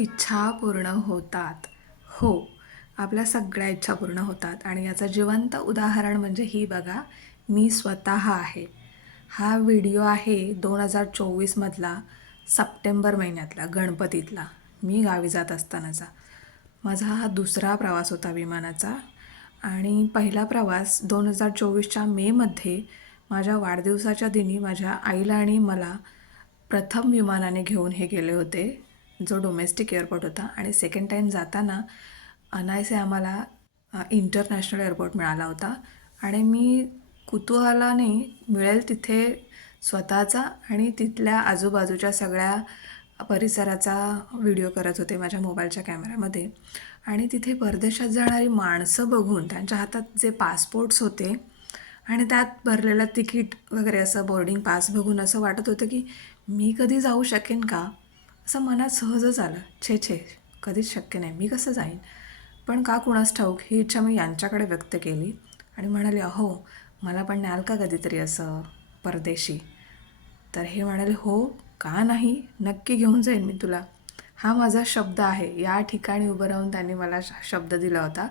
इच्छा पूर्ण होतात. हो, आपल्या सगळ्या इच्छा पूर्ण होतात आणि याचं जिवंत उदाहरण म्हणजे ही बघा, मी स्वतः आहे. हा व्हिडिओ आहे 2024मधला सप्टेंबर महिन्यातला, गणपतीतला. मी गावी जात असतानाचा. माझा हा दुसरा प्रवास होता विमानाचा आणि पहिला प्रवास 2024च्या मेमध्ये माझ्या वाढदिवसाच्या दिनी माझ्या आईला आणि मला प्रथम विमानाने घेऊन हे गेले होते, जो डोमेस्टिक एअरपोर्ट होता. आणि सेकंड टाईम जाताना अनायसे आम्हाला इंटरनॅशनल एअरपोर्ट मिळाला होता. आणि मी कुतूहलाने मिळेल तिथे स्वतःचा आणि तिथल्या आजूबाजूच्या सगळ्या परिसराचा व्हिडिओ करत होते माझ्या मोबाईलच्या कॅमेऱ्यामध्ये. आणि तिथे परदेशात जाणारी माणसं बघून त्यांच्या हातात जे पासपोर्ट्स होते आणि त्यात भरलेलं तिकीट वगैरे असं बोर्डिंग पास बघून असं वाटत होतं की मी कधी जाऊ शकेन का, असं मनात सहजच आलं. छे छे, कधीच शक्य नाही, मी कसं जाईन. पण का कुणास ठाऊक ही इच्छा मी यांच्याकडे व्यक्त केली आणि म्हणाले, अहो मला पण न्याल का कधीतरी असं परदेशी. तर हे म्हणाले, हो का नाही, नक्की घेऊन जाईन मी तुला. हा माझा शब्द आहे. या ठिकाणी उभं राहून त्यांनी मला शब्द दिला होता.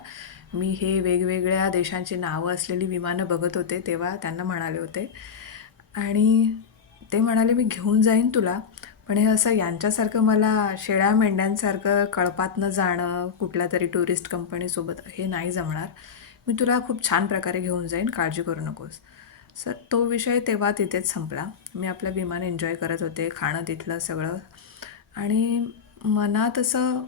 मी हे वेगवेगळ्या देशांची नावं असलेली विमानं बघत होते तेव्हा त्यांना म्हणाले होते. आणि ते म्हणाले, मी घेऊन जाईन तुला, पण हे असं यांच्यासारखं मला शेळ्या मेंढ्यांसारखं कळपातनं जाणं कुठल्या तरी टुरिस्ट कंपनीसोबत हे नाही जमणार. मी तुला खूप छान प्रकारे घेऊन जाईन, काळजी करू नकोस. सर तो विषय तेव्हा तिथेच संपला. मी आपलं विमान एन्जॉय करत होते, खाणं तिथलं सगळं. आणि मनात असं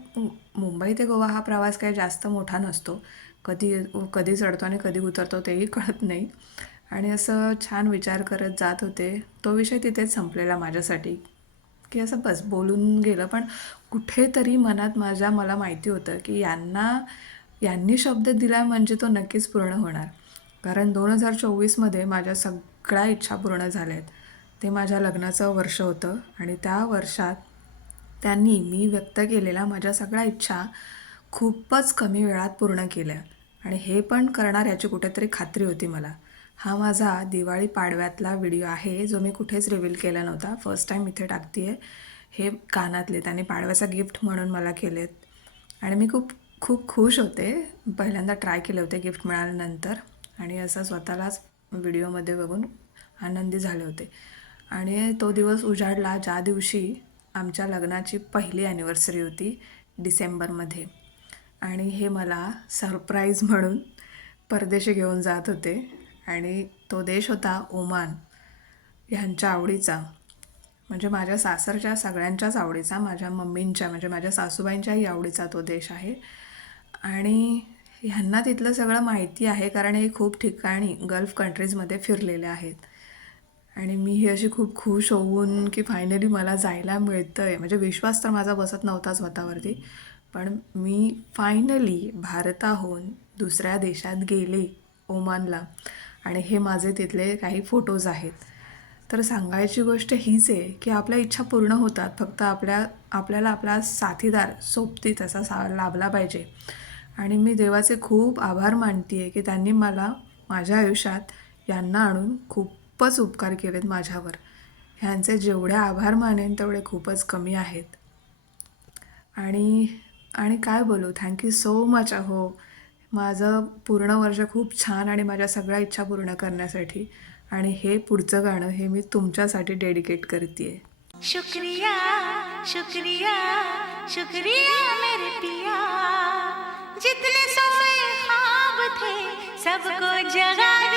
मुंबई ते गोवा हा प्रवास काही जास्त मोठा नसतो. कधी कधी चढतो आणि कधी उतरतो तेही कळत नाही. आणि असं छान विचार करत जात होते. तो विषय तिथेच संपलेला माझ्यासाठी, की असं बस बोलून गेलं. पण कुठेतरी मनात माझ्या मला माहिती होतं की यांनी शब्द दिला म्हणजे तो नक्कीच पूर्ण होणार. कारण 2024मध्ये माझ्या सगळ्या इच्छा पूर्ण झाल्या आहेत. ते माझ्या लग्नाचं वर्ष होतं आणि त्या वर्षात त्यांनी मी व्यक्त केलेल्या माझ्या सगळ्या इच्छा खूपच कमी वेळात पूर्ण केल्या. आणि हे पण करणार याची कुठेतरी खात्री होती मला. हा माझा दिवाळी पाडव्यातला व्हिडिओ आहे, जो मी कुठेच रिव्हील केला नव्हता. फर्स्ट टाईम इथे टाकते आहे. हे कानातले त्यांनी पाडव्याचा गिफ्ट म्हणून मला केलेत आणि मी खूप खूप खुश होते. पहिल्यांदा ट्राय केले होते गिफ्ट मिळाल्यानंतर आणि असं स्वतःलाच व्हिडिओमध्ये बघून आनंदी झाले होते. आणि तो दिवस उजाडला ज्या दिवशी आमच्या लग्नाची पहिली ॲनिव्हर्सरी होती, डिसेंबरमध्ये. आणि हे मला सरप्राईज म्हणून परदेशी घेऊन जात होते. आणि तो देश होता ओमान. ह्यांच्या आवडीचा, म्हणजे माझ्या सासरच्या सगळ्यांच्याच आवडीचा, माझ्या मम्मींच्या म्हणजे माझ्या सासूबाईंच्याही आवडीचा तो देश आहे. आणि ह्यांना तिथलं सगळं माहिती आहे कारण हे खूप ठिकाणी गल्फ कंट्रीजमध्ये फिरलेले आहेत. आणि मी ही अशी खूप खुश होऊन की फायनली मला जायला मिळतं आहे, म्हणजे विश्वास तर माझा बसत नव्हता स्वतःवरती. पण मी फायनली भारताहून दुसऱ्या देशात गेले, ओमानला. आणि हे माझे तिथले काही फोटोज आहेत. तर सांगायची गोष्ट हीच आहे की आपल्या इच्छा पूर्ण होतात, फक्त आपल्याला आपला साथीदार सोबती तसा लाभला पाहिजे. आणि मी देवाचे खूप आभार मानते आहे की त्यांनी मला माझ्या आयुष्यात यांना आणून खूपच उपकार केलेत माझ्यावर. ह्यांचे जेवढे आभार मानेन तेवढे खूपच कमी आहेत. आणि आणि काय बोलू, थँक्यू सो मच. अहो, माझं पूर्ण वर्ष खूप छान आणि माझ्या सगळ्या इच्छा पूर्ण करण्यासाठी. आणि हे पुढचं गाणं हे मी तुमच्यासाठी डेडिकेट करते आहे. शुक्रिया शुक्रिया शुक्रिया मेरे पिया, जितने सोए ख्वाब थे सबको जगा